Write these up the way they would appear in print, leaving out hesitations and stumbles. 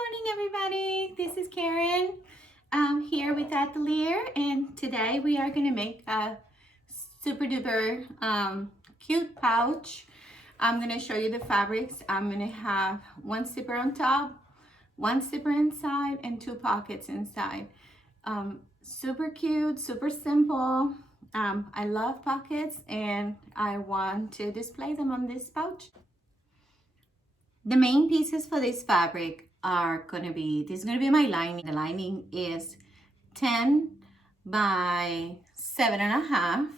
morning, everybody. This is Karen here with Atelier, and today we are going to make a super duper cute pouch. I'm going to show you the fabrics. I'm going to have one zipper on top, one zipper inside, and two pockets inside. Super cute, super simple. I love pockets, and I want to display them on this pouch. The main pieces for this fabric are going to be, this is going to be my lining. The lining is 10 by 7.5.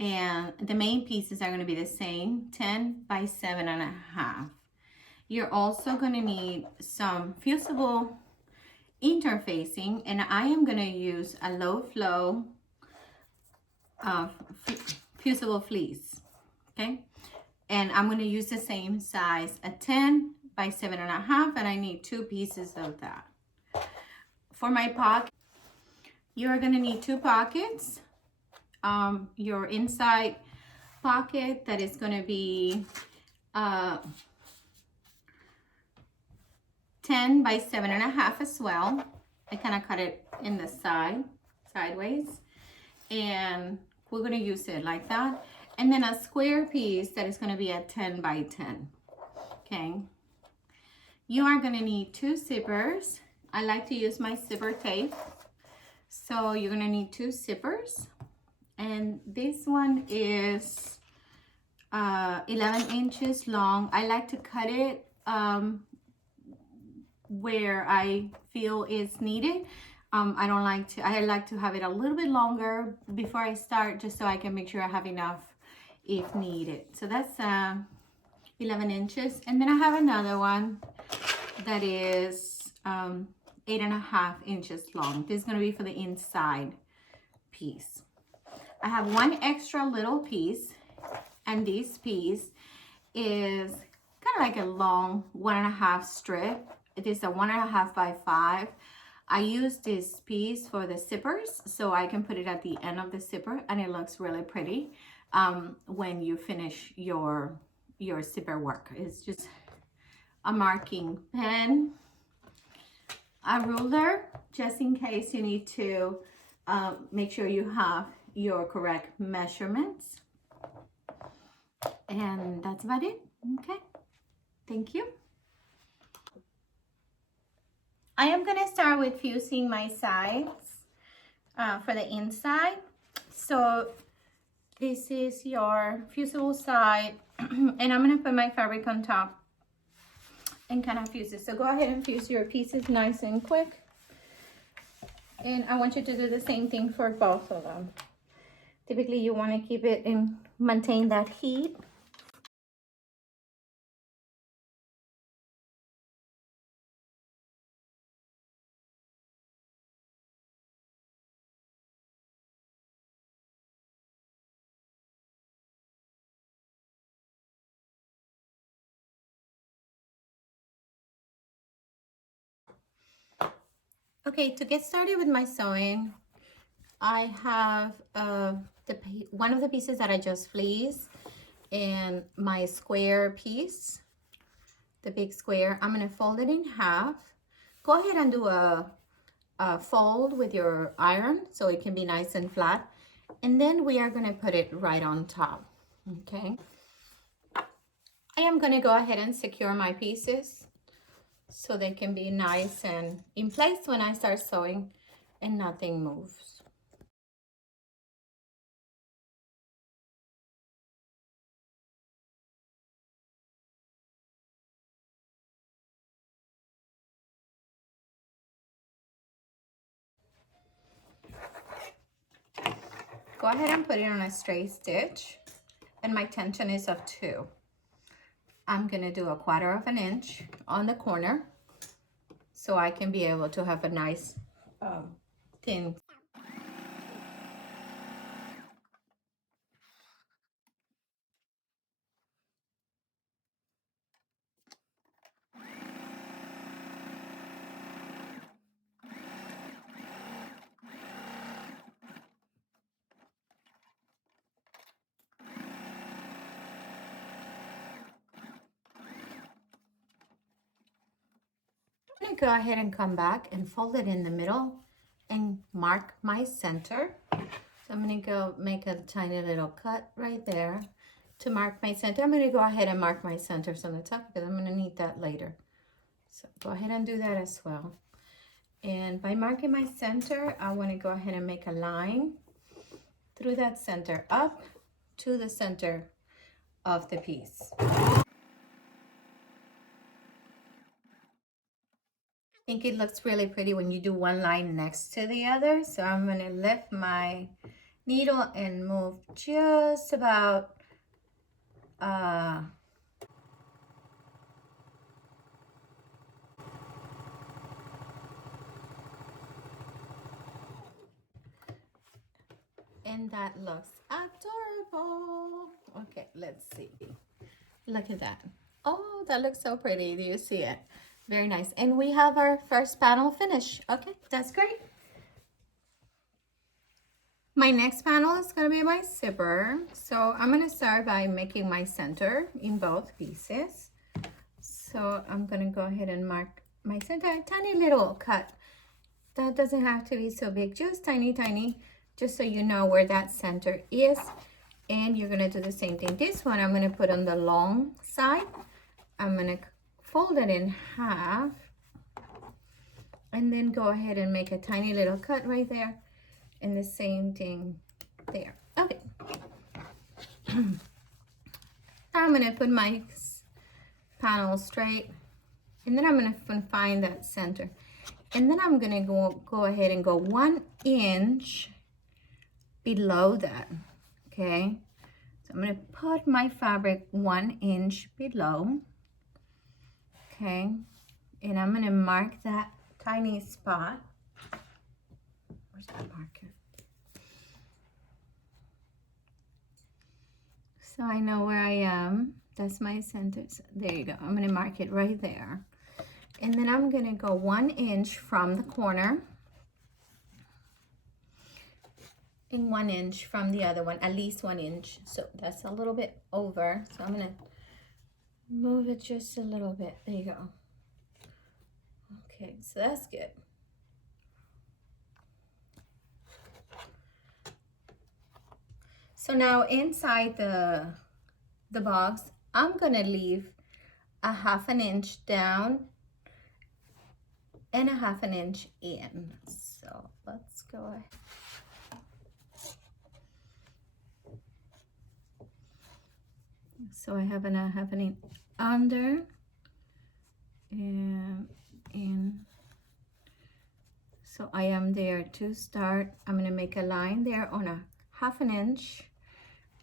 And the main pieces are going to be the same, 10 by 7.5. You're also going to need some fusible interfacing, and I am going to use a low flow fusible fleece, okay? And I'm going to use the same size, a 10 by 7.5, and I need two pieces of that. For my pocket, you're going to need two pockets. Your inside pocket, that is going to be 10 by 7.5 as well. I kind of cut it in the sideways, and we're going to use it like that. And then a square piece that is going to be a 10 by 10. Okay. You are going to need two zippers. I like to use my zipper tape. So you're going to need two zippers. And this one is 11 inches long. I like to cut it where I feel it's needed. I like to have it a little bit longer before I start, just so I can make sure I have enough if needed. So that's 11 inches. And then I have another one that is 8.5 inches long. This is going to be for the inside piece. I have one extra little piece, and this piece is kind of like a long 1.5 strip. It is a 1.5 by 5. I use this piece for the zippers, so I can put it at the end of the zipper, and it looks really pretty when you finish your zipper work. It's just a marking pen, a ruler, just in case you need to make sure you have your correct measurements. And that's about it. Okay, thank you. I am going to start with fusing my sides for the inside. So this is your fusible side, and I'm going to put my fabric on top and kind of fuse it. So go ahead and fuse your pieces nice and quick. And I want you to do the same thing for both of them. Typically you want to keep it and maintain that heat. Okay, to get started with my sewing, I have one of the pieces that I just fleeced, and my square piece, the big square. I'm going to fold it in half. Go ahead and do a fold with your iron so it can be nice and flat. And then we are going to put it right on top. Okay. I am going to go ahead and secure my pieces so they can be nice and in place when I start sewing and nothing moves. Go ahead and put it on a straight stitch, and my tension is of 2. I'm going to do 1/4 inch on the corner so I can be able to have a nice thin. gonna go ahead and come back and fold it in the middle and mark my center. So I'm gonna go make a tiny little cut right there to mark my center. I'm gonna go ahead and mark my centers on the top because I'm gonna need that later. So go ahead and do that as well. And by marking my center, I wanna go ahead and make a line through that center up to the center of the piece. I think it looks really pretty when you do one line next to the other. So I'm gonna lift my needle and move just about and that looks adorable. Okay, let's see. Look at that. Oh, that looks so pretty. Do you see it? Very nice. And we have our first panel finished. Okay, that's great. My next panel is going to be my zipper. So I'm going to start by making my center in both pieces. So I'm going to go ahead and mark my center, a tiny little cut. That doesn't have to be so big, just tiny, tiny, just so you know where that center is. And you're going to do the same thing. This one I'm going to put on the long side. I'm going to fold it in half and then go ahead and make a tiny little cut right there. And the same thing there. Okay. I'm going to put my panel straight, and then I'm going to find that center. And then I'm going to go ahead and go 1 inch below that. Okay. So I'm going to put my fabric 1 inch below. Okay. And I'm going to mark that tiny spot. Where's that marker? So I know where I am. That's my center. So there you go. I'm going to mark it right there. And then I'm going to go 1 inch from the corner and 1 inch from the other one, at least 1 inch. So that's a little bit over. So I'm going to move it just a little bit. There you go. Okay, so that's good. So now inside the box, I'm gonna leave a 1/2 inch down and a 1/2 inch in. So let's go ahead. So I have a 1/2 inch under and in. So I am there to start. I'm gonna make a line there on a 1/2 inch.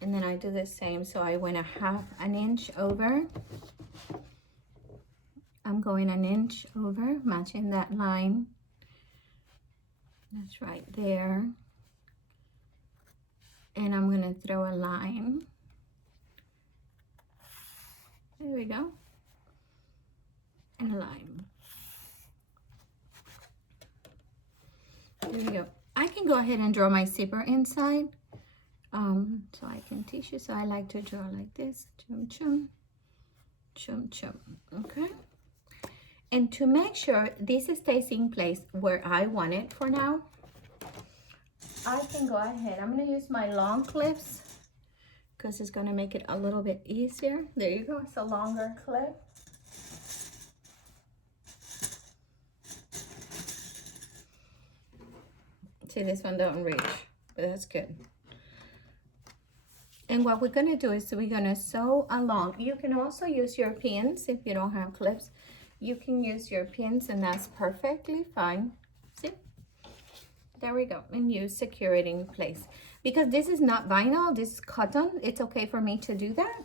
And then I do the same. So I went a 1/2 inch over. I'm going 1 inch over, matching that line. That's right there. And I'm going to throw a line. There we go. And a line. There we go. I can go ahead and draw my zipper inside. So I can teach you. So I like to draw like this. Chum, chum, chum, chum. Okay. And to make sure this stays in place where I want it for now, I can go ahead. I'm going to use my long clips because it's going to make it a little bit easier. There you go. It's a longer clip. See, this one don't reach, but that's good. And what we're going to do is we're going to sew along. You can also use your pins if you don't have clips. You can use your pins and that's perfectly fine. See? There we go. And you secure it in place. Because this is not vinyl, this is cotton. It's okay for me to do that.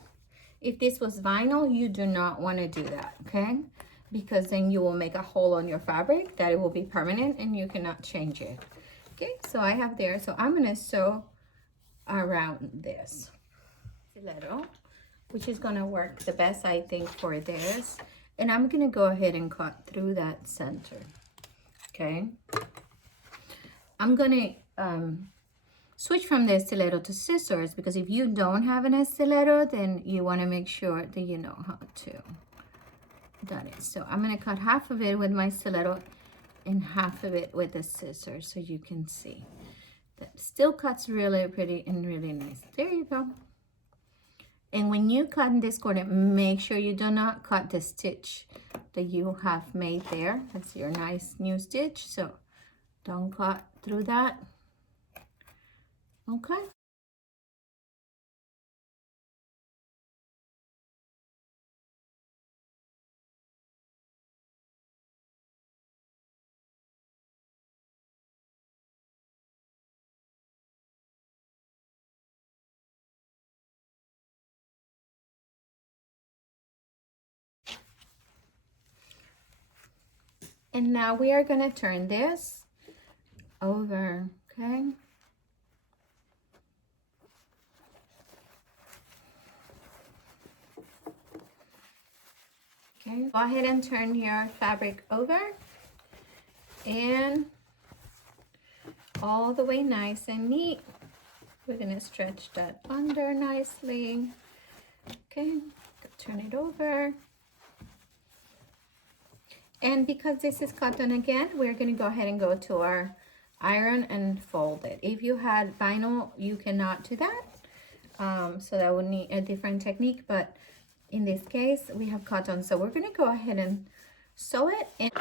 If this was vinyl, you do not want to do that, okay? Because then you will make a hole on your fabric that it will be permanent and you cannot change it. Okay, so I have there. So I'm going to sew around this stiletto, which is going to work the best, I think, for this. And I'm going to go ahead and cut through that center. Okay. I'm going to switch from the stiletto to scissors, because if you don't have an stiletto, then you want to make sure that you know how to Got it. So I'm going to cut half of it with my stiletto and half of it with the scissors so you can see. That still cuts really pretty and really nice. There you go. And when you cut in this corner, make sure you do not cut the stitch that you have made there. That's your nice new stitch. So don't cut through that. Okay. And now we are going to turn this over, okay? Okay, go ahead and turn your fabric over and all the way nice and neat. We're going to stretch that under nicely. Okay, turn it over. And because this is cotton again, we're going to go ahead and go to our iron and fold it. If you had vinyl, you cannot do that. So that would need a different technique, but in this case, we have cotton. So we're going to go ahead and sew it. And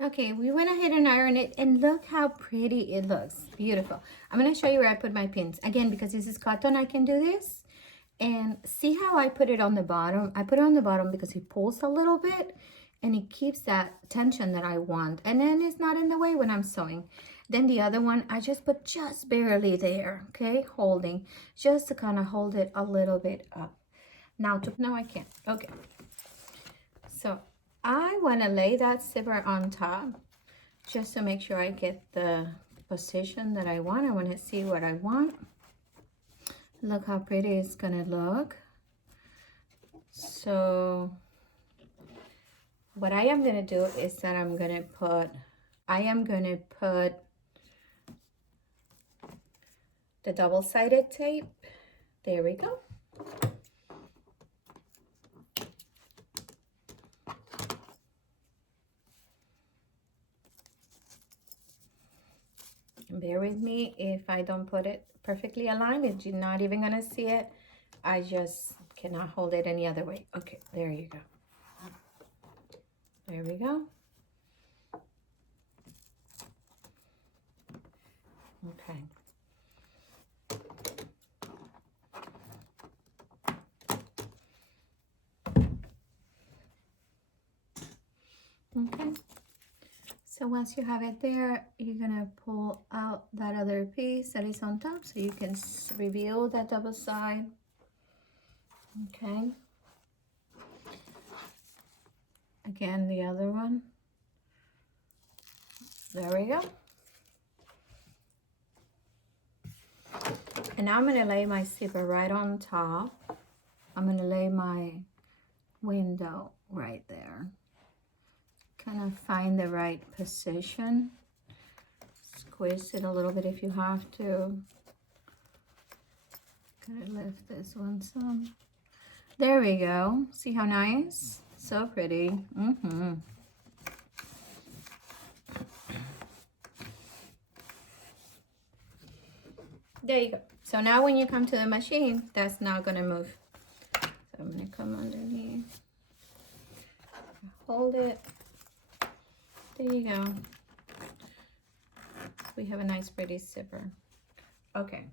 okay, we went ahead and ironed it, and look how pretty it looks. Beautiful. I'm going to show you where I put my pins. Again, because this is cotton, I can do this. And see how I put it on the bottom? I put it on the bottom because it pulls a little bit, and it keeps that tension that I want. And then it's not in the way when I'm sewing. Then the other one, I just put just barely there, okay? Holding, just to kind of hold it a little bit up. Now, no, I can't. Okay. So I want to lay that zipper on top just to make sure I get the position that I want. I want to see what I want. Look how pretty it's going to look. So what I am going to do is that I am going to put the double-sided tape. There we go. Bear with me if I don't put it perfectly aligned. If you're not even going to see it, I just cannot hold it any other way. Okay, there you go. There we go. Okay. Okay. So once you have it there, you're gonna pull out that other piece that is on top so you can reveal that double side. Okay. Again, the other one. There we go. And now I'm gonna lay my zipper right on top. I'm gonna lay my window right there. Kind of find the right position. Squeeze it a little bit if you have to. Gonna lift this one some. There we go. See how nice? So pretty. There you go. So now when you come to the machine, that's not gonna move. So I'm gonna come underneath. Hold it. There you go. We have a nice pretty zipper. Okay.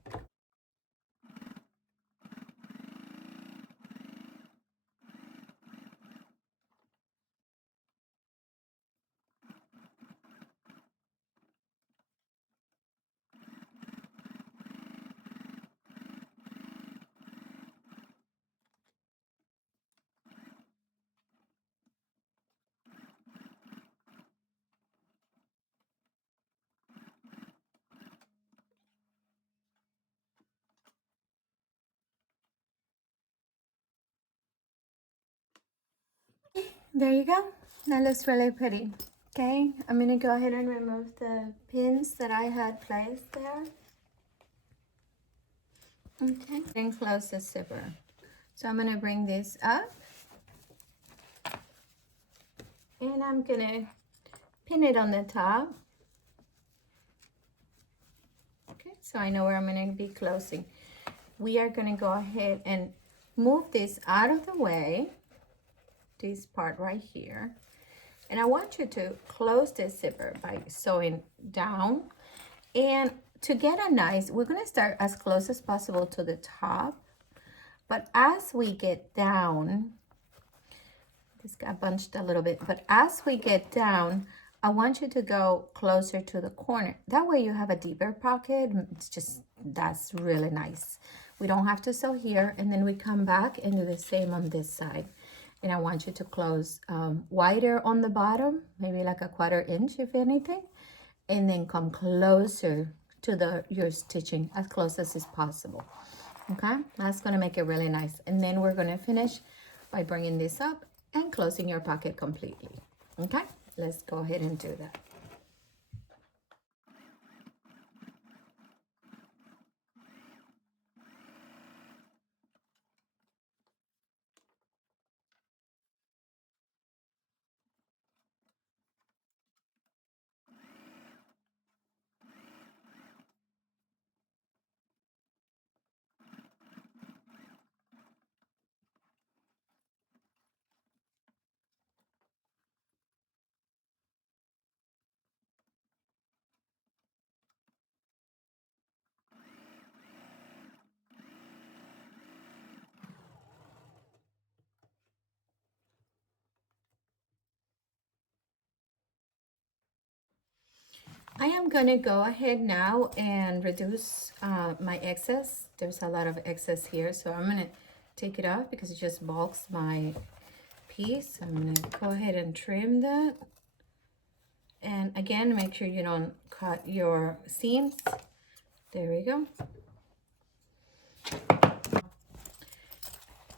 There you go. That looks really pretty. Okay, I'm gonna go ahead and remove the pins that I had placed there. Okay, and close the zipper. So I'm gonna bring this up. And I'm gonna pin it on the top. Okay, so I know where I'm gonna be closing. We are gonna go ahead and move this out of the way, this part right here. And I want you to close this zipper by sewing down. And to get a nice, we're gonna start as close as possible to the top. But as we get down, this got bunched a little bit, but as we get down, I want you to go closer to the corner. That way you have a deeper pocket. It's just, that's really nice. We don't have to sew here, and then we come back and do the same on this side. And I want you to close wider on the bottom, maybe like a 1/4 inch if anything, and then come closer to your stitching, as close as is possible. Okay, that's gonna make it really nice. And then we're gonna finish by bringing this up and closing your pocket completely. Okay, let's go ahead and do that. I am gonna go ahead now and reduce my excess. There's a lot of excess here, so I'm gonna take it off because it just bulks my piece. I'm gonna go ahead and trim that. And again, make sure you don't cut your seams. There we go.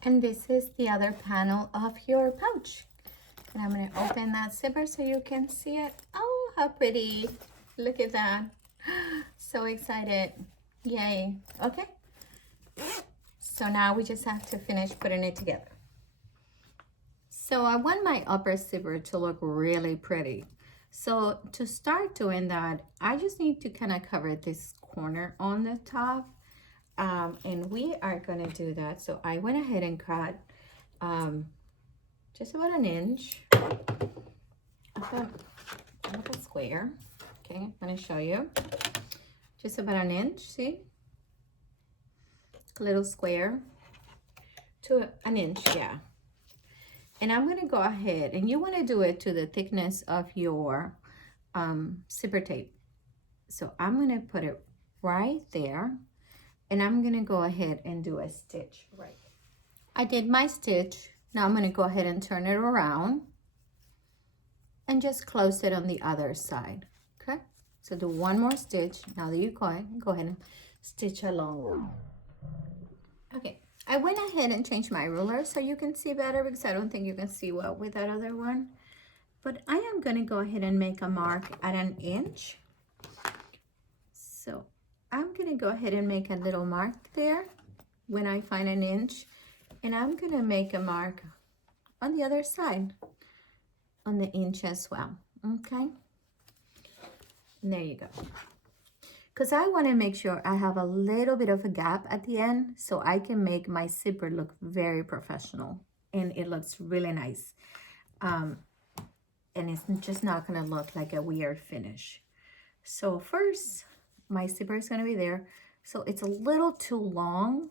And this is the other panel of your pouch. And I'm gonna open that zipper so you can see it. Oh, how pretty. Look at that. So excited. Yay. Okay. So now we just have to finish putting it together. So I want my upper zipper to look really pretty. So to start doing that, I just need to kind of cover this corner on the top. And we are gonna do that. So I went ahead and cut just about an inch of a square. Okay, I'm gonna show you. Just about an inch, see? A little square to an inch, yeah. And I'm gonna go ahead, and you wanna do it to the thickness of your zipper tape. So I'm gonna put it right there, and I'm gonna go ahead and do a stitch right. I did my stitch. Now I'm gonna go ahead and turn it around and just close it on the other side, okay? So do one more stitch. Now that you're going, go ahead and stitch along. Okay, I went ahead and changed my ruler so you can see better because I don't think you can see well with that other one. But I am gonna go ahead and make a mark at an inch. So I'm gonna go ahead and make a little mark there when I find an inch. And I'm gonna make a mark on the other side, on the inch as well, okay? And there you go. Because I want to make sure I have a little bit of a gap at the end so I can make my zipper look very professional and it looks really nice. And it's just not going to look like a weird finish. So first, my zipper is going to be there. So it's a little too long.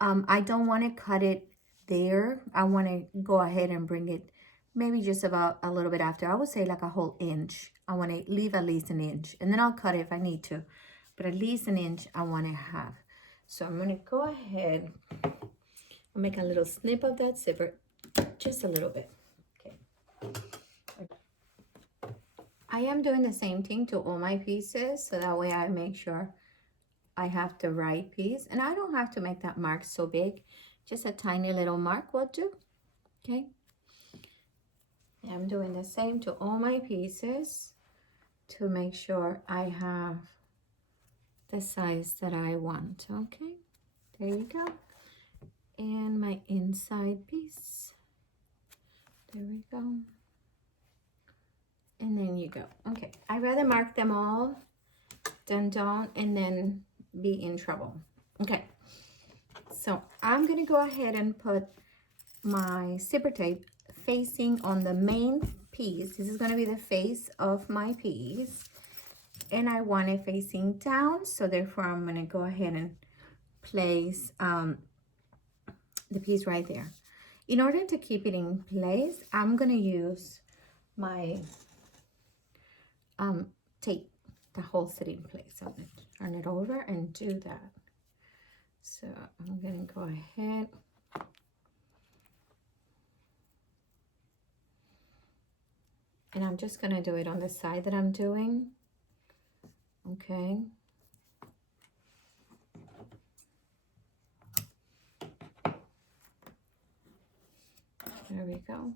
I don't want to cut it there. I want to go ahead and bring it maybe just about a little bit after. I would say like a whole inch. I want to leave at least an inch, and then I'll cut it if I need to, but at least an inch I want to have. So I'm going to go ahead and make a little snip of that zipper, just a little bit. Okay. I am doing the same thing to all my pieces, so that way I make sure I have the right piece, and I don't have to make that mark so big. Just a tiny little mark will do. Okay. I'm doing the same to all my pieces to make sure I have the size that I want. Okay, there you go. And my inside piece. There we go. And then you go. Okay, I'd rather mark them all than don't and then be in trouble. Okay, so I'm gonna go ahead and put my zipper tape facing on the main piece. This is gonna be the face of my piece, and I want it facing down, so therefore I'm gonna go ahead and place the piece right there. In order to keep it in place, I'm gonna use my tape that holds it in place. I'm gonna turn it over and do that. So I'm gonna go ahead and I'm just gonna do it on the side that I'm doing. Okay. There we go.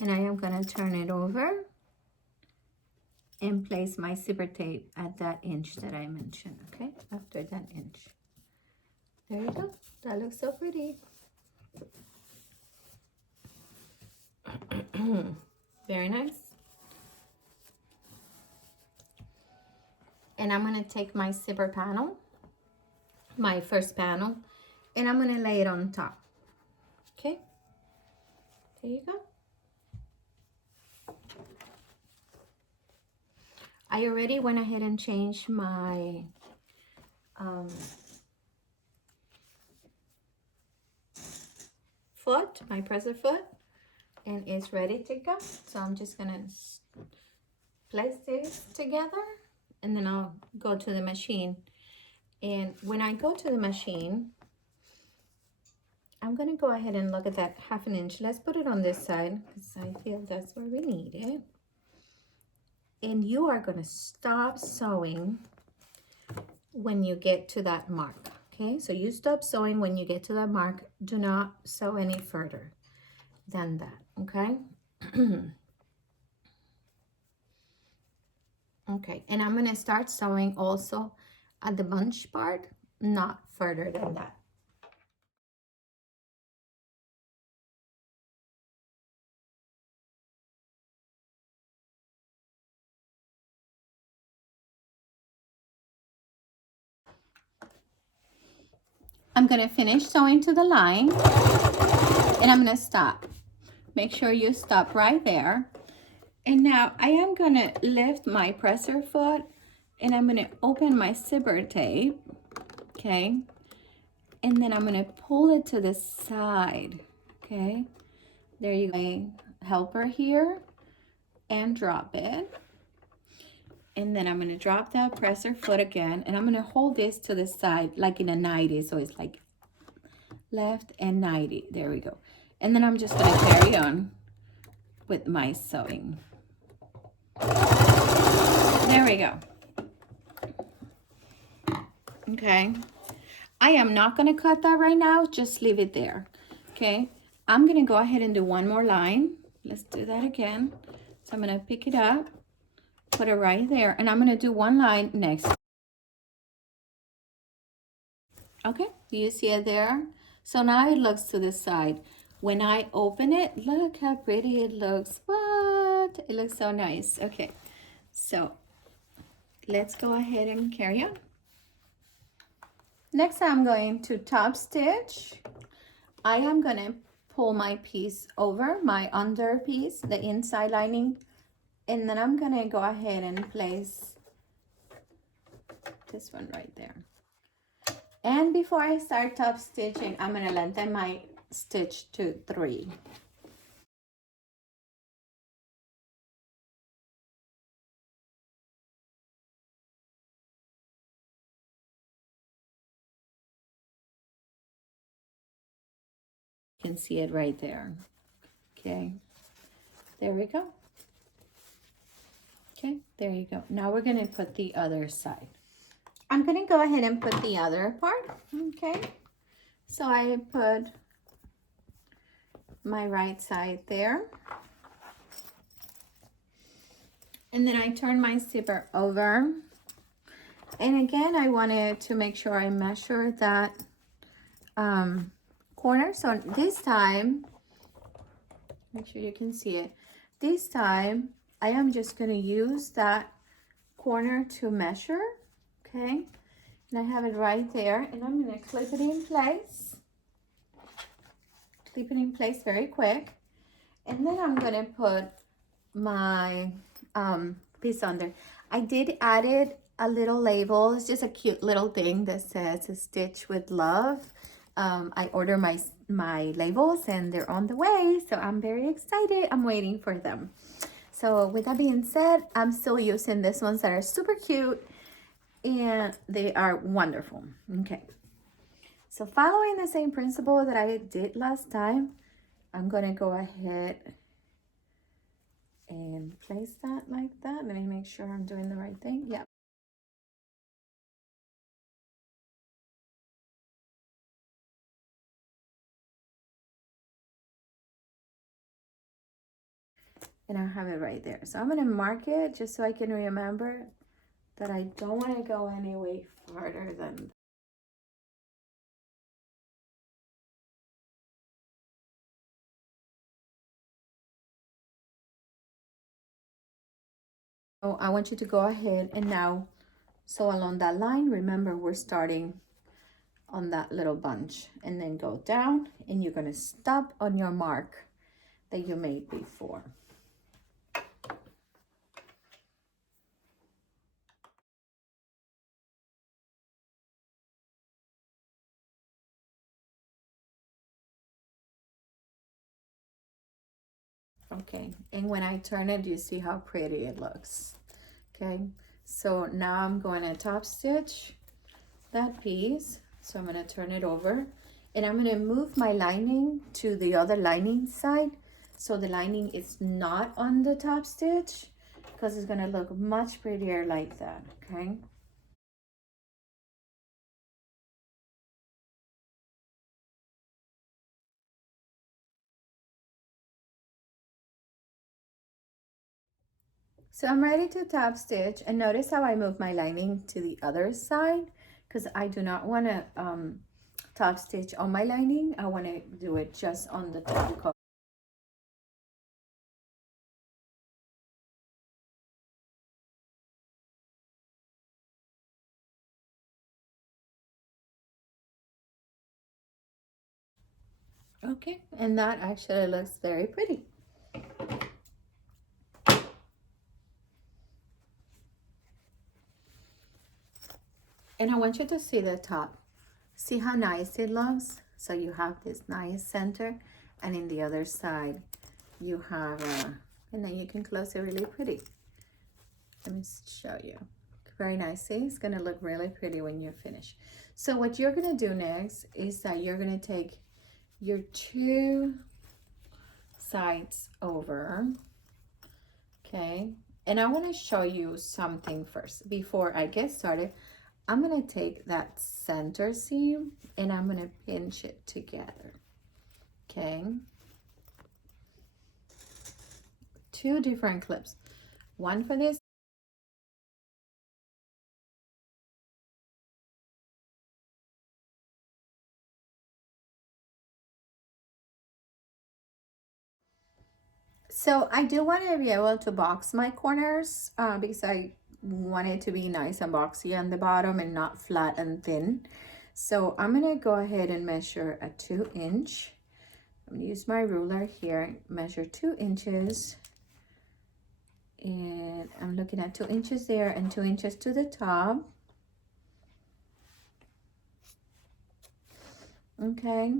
And I am gonna turn it over and place my zipper tape at that inch that I mentioned, okay? After that inch. There you go. That looks so pretty. Very nice. And I'm gonna take my zipper panel, my first panel, and I'm gonna lay it on top. Okay? There you go. I already went ahead and changed my foot, my presser foot, and it's ready to go. So I'm just gonna place this together and then I'll go to the machine. And when I go to the machine, I'm gonna go ahead and look at that 1/2 inch. Let's put it on this side because I feel that's where we need it. And you are gonna stop sewing when you get to that mark, okay? So you stop sewing when you get to that mark. Do not sew any further than that, okay? Okay, and I'm gonna start sewing also at the bunch part, not further than that. I'm gonna finish sewing to the line and I'm gonna stop. Make sure you stop right there. And now I am gonna lift my presser foot and I'm gonna open my zipper tape, okay? And then I'm gonna pull it to the side, okay? There you go, helper here, and drop it. And then I'm gonna drop that presser foot again, and I'm gonna hold this to the side like in a 90, so it's like left and 90, there we go. And then I'm just gonna carry on with my sewing. There we go. Okay, I am not gonna cut that right now, just leave it there, okay? I'm gonna go ahead and do one more line. Let's do that again. So I'm gonna pick it up, put it right there, and I'm gonna do one line next. Okay, do you see it there? So now it looks to the side. When I open it, look how pretty it looks. What? It looks so nice. Okay, so let's go ahead and carry on. Next, I'm going to top stitch. I am gonna pull my piece over, my under piece, the inside lining, and then I'm gonna go ahead and place this one right there. And before I start top stitching, I'm gonna lengthen my stitch to 3. You can see it right there. Okay, there we go. Okay, there you go. Now we're gonna put the other side. I'm gonna go ahead and put the other part, okay? So I put my right side there. And then I turn my zipper over And again, I wanted to make sure I measure that corner. So this time, make sure you can see it. This time, I am just going to use that corner to measure, okay? And I have it right there, and I'm going to clip it in place. Clip it in place very quick. And then I'm going to put my piece under. I did added a little label. It's just a cute little thing that says "Stitch with Love." I order my labels and they're on the way, so I'm very excited. I'm waiting for them. So with that being said, I'm still using these ones that are super cute and they are wonderful. Okay, so following the same principle that I did last time, I'm gonna go ahead and place that like that. Let me make sure I'm doing the right thing. Yep. And I have it right there. So I'm gonna mark it just so I can remember that I don't want to go any way farther than. So I want you to go ahead and now sew along that line. Remember, we're starting on that little bunch and then go down, and you're gonna stop on your mark that you made before. Okay, and when I turn it, you see how pretty it looks. Okay, so now I'm going to top stitch that piece. So I'm going to turn it over, and I'm going to move my lining to the other lining side, so the lining is not on the top stitch, because it's going to look much prettier like that. Okay. So I'm ready to top stitch, and notice how I move my lining to the other side, because I do not want to top stitch on my lining. I want to do it just on the top cover. Okay, and that actually looks very pretty. And I want you to see the top. See how nice it looks? So you have this nice center, and in the other side you have and then you can close it really pretty. Let me show you. Very nice. See, it's gonna look really pretty when you finish. So what you're gonna do next is that you're gonna take your two sides over, okay? And I want to show you something first before I get started. I'm going to take that center seam and I'm going to pinch it together, okay? Two different clips, one for this. So I do want to be able to box my corners because I want it to be nice and boxy on the bottom and not flat and thin. So I'm going to go ahead and measure a 2-inch. I'm going to use my ruler here, measure 2 inches. And I'm looking at 2 inches there and 2 inches to the top. Okay.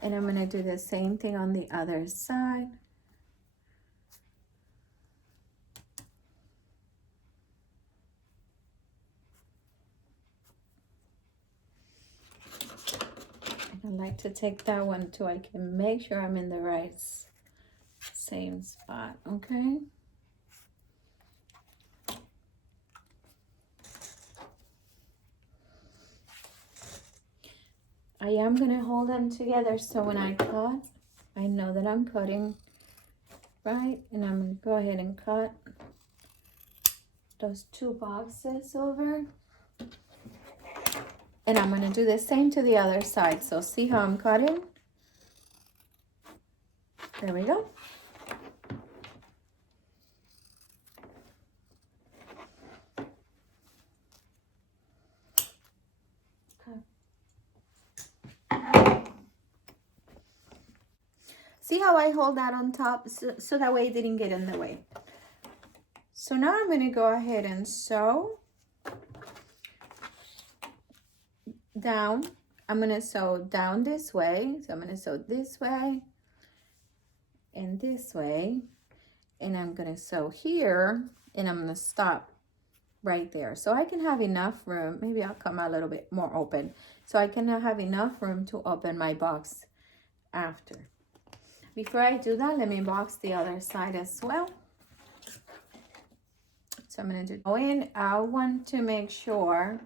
And I'm going to do the same thing on the other side. I like to take that one too. I can make sure I'm in the right same spot. Okay. I am going to hold them together so when I cut, I know that I'm cutting right, and I'm going to go ahead and cut those 2 boxes over. And I'm gonna do the same to the other side. So see how I'm cutting? There we go. See how I hold that on top so that way it didn't get in the way. So now I'm going to go ahead and sew down. I'm going to sew down this way. So I'm going to sew this way and this way. And I'm going to sew here and I'm going to stop right there. So I can have enough room. Maybe I'll come a little bit more open. So I can have enough room to open my box after. Before I do that, let me box the other side as well. So I'm going to go in. I want to make sure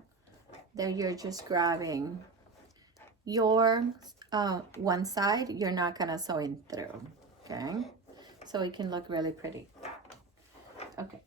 that you're just grabbing your one side. You're not going to sew in through, okay? So it can look really pretty. Okay.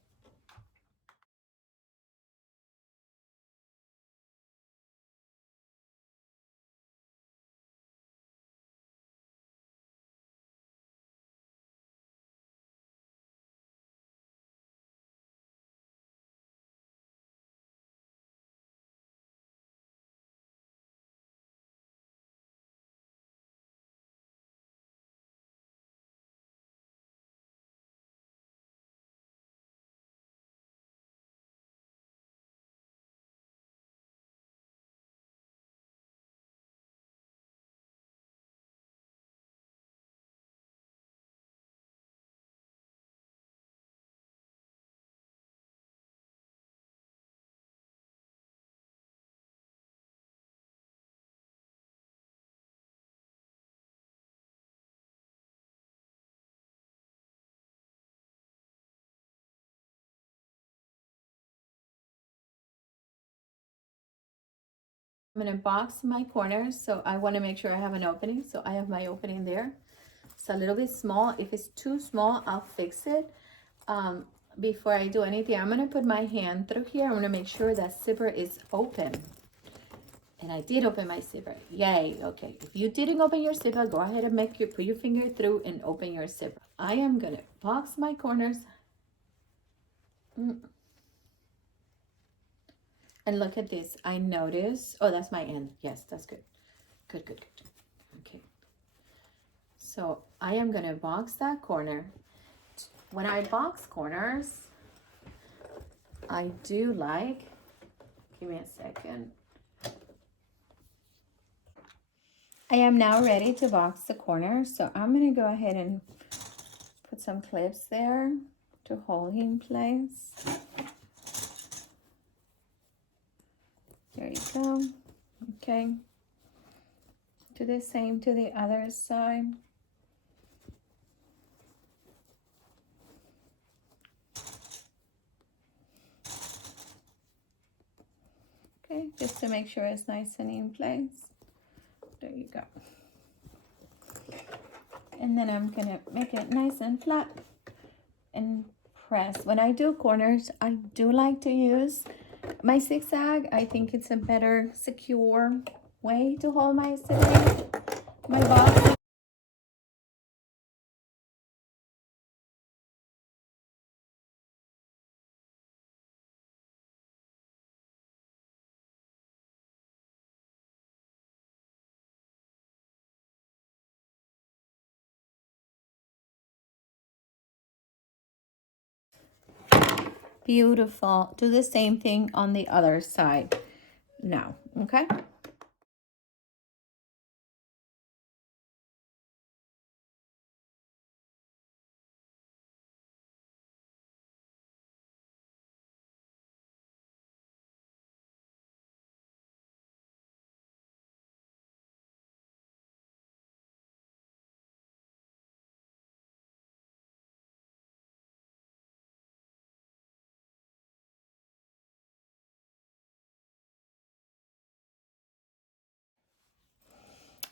I'm going to box my corners, so I want to make sure I have an opening. So I have my opening there. It's a little bit small. If it's too small, I'll fix it. Before I do anything, I'm going to put my hand through here. I'm going to make sure that zipper is open. And I did open my zipper. Yay. Okay. If you didn't open your zipper, go ahead and put your finger through and open your zipper. I am going to box my corners. And look at this. I notice. Oh, that's my end. Yes, that's good. Good, good, good. Okay. So I am going to box that corner. When I box corners, I do like, give me a second. I am now ready to box the corner. So I'm going to go ahead and put some clips there to hold in place. There you go. Okay. Do the same to the other side. Okay, just to make sure it's nice and in place. There you go. And then I'm gonna make it nice and flat and press. When I do corners, I do like to use my zigzag. I think it's a better, secure way to hold my box. Beautiful. Do the same thing on the other side now, okay?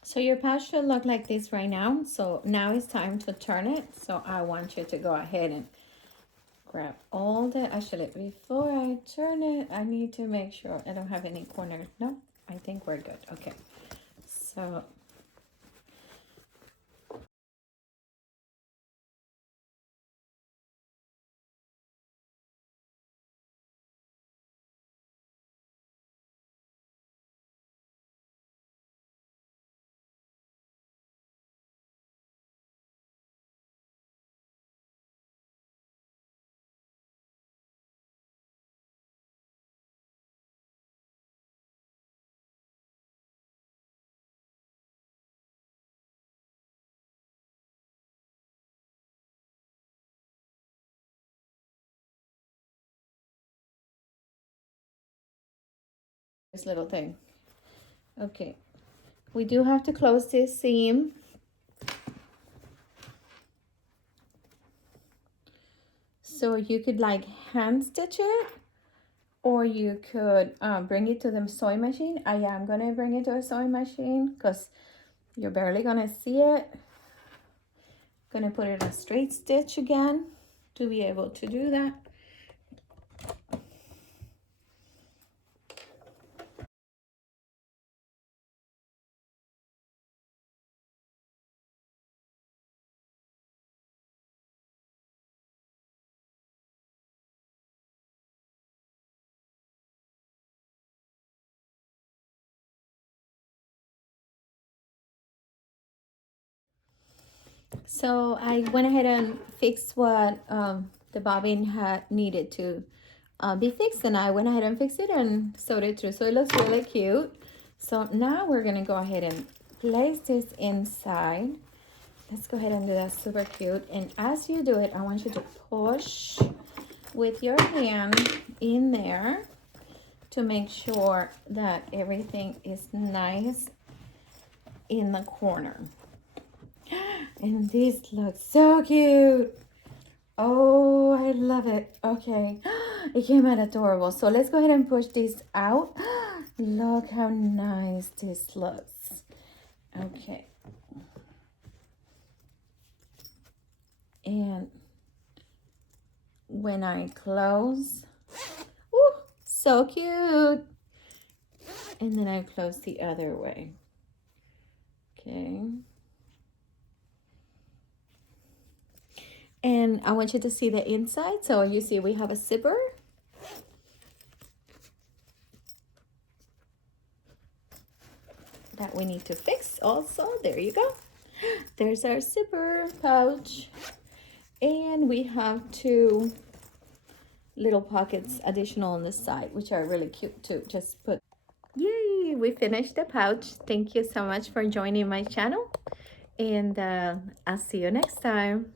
So your patch should look like this right now. So now it's time to turn it. So I want you to go ahead and grab all the, actually, before I turn it, I need to make sure I don't have any corners. No, I think we're good. Okay, so this little thing. Okay, we do have to close this seam. So you could like hand stitch it, or you could bring it to the sewing machine. I am gonna bring it to a sewing machine because you're barely gonna see it. Gonna put it a straight stitch again to be able to do that. So I went ahead and fixed what the bobbin had needed to be fixed, and I went ahead and fixed it and sewed it through. So it looks really cute. So now we're gonna go ahead and place this inside. Let's go ahead and do that. Super cute. And as you do it, I want you to push with your hand in there to make sure that everything is nice in the corner. And this looks so cute. Oh, I love it. Okay, it came out adorable. So let's go ahead and push this out. Look how nice this looks. Okay. And when I close, ooh, so cute. And then I close the other way. Okay. And I want you to see the inside. So you see we have a zipper. That we need to fix also. There you go. There's our zipper pouch. And we have 2 little pockets additional on the side, which are really cute too. Just put, yay, we finished the pouch. Thank you so much for joining my channel. And I'll see you next time.